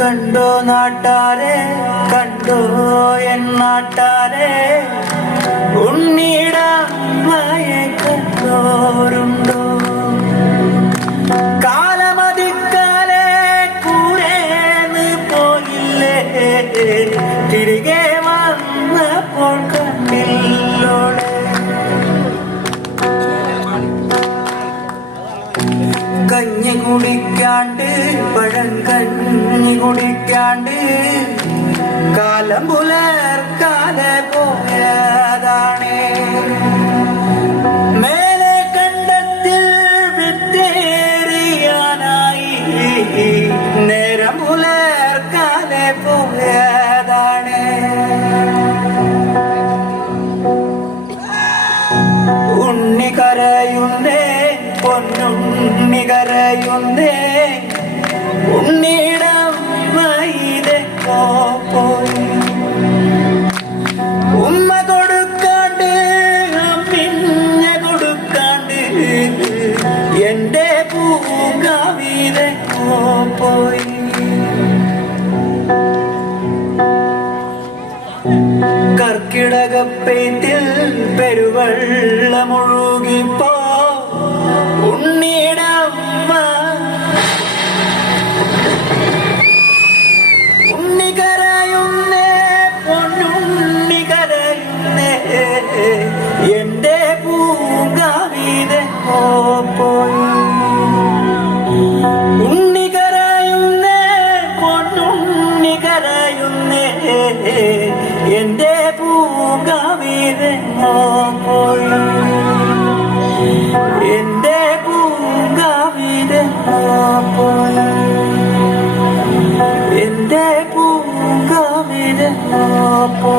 കണ്ടോ നാട്ടാരെ? കണ്ടോ എൻ നാട്ടാരെ? ഉണ്ണീട മയക്കണ്ടോരും കഞ്ഞി കുടിക്കാണ്ട് കാലം പുലർക്കാതെ പോയതാണേ. മേലെ കണ്ടത്തിൽ വിത്തേറിയാനായി നേരം പുലർക്കാതെ പോയതാണ്. ഉണ്ണി കരയുന്നേ പൊന്നുണ്ണി കരയുന്നേ ഉണ്ണിടം മൈതെ പോയി ഉമ്മ കൊടുക്കാണ്ട് പിന്നെ കൊടുക്കാണ്ട് എന്റെ പൂങ്കാവിലെ പോയി. കർക്കിടകപ്പെയ്ത്തിൽ പെരുവെള്ളമൊഴുകിപ്പോ പോയി എന്റെ പൂങ്കാവിതെ പോയി. എന്റെ പൂങ്കാവിലെ പോ